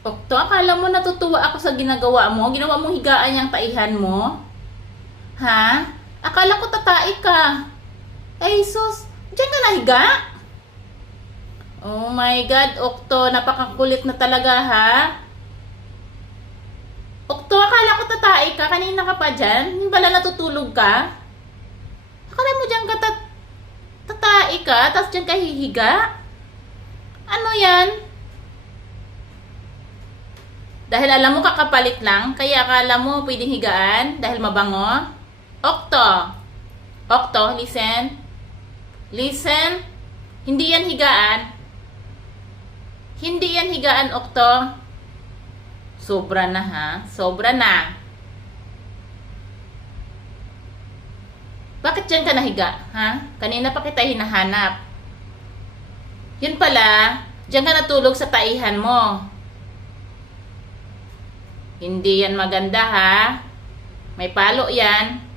Okto, akala mo natutuwa ako sa ginagawa mo? Ginawa mong higaan yung taihan mo? Ha? Akala ko tatai ka. Ay, sus. Diyan ka nahiga? Oh my God, Okto. Napakakulit na talaga, ha? Okto, akala ko tatai ka. Kanina ka pa dyan. Hindi pala natutulog ka? Akala mo dyan ka tatai ka, tapos dyan ka hihiga? Ano yan? Dahil alam mo kakapalit lang, kaya akala mo pwedeng higaan dahil mabango? Okto. Okto, listen. Listen. Hindi yan higaan. Hindi yan higaan, Okto. Sobra na, ha? Sobra na. Bakit dyan ka nahiga, ha? Kanina pa kita hinahanap. Yun pala, dyan ka natulog sa taihan mo. Hindi yan maganda, ha? May palo yan.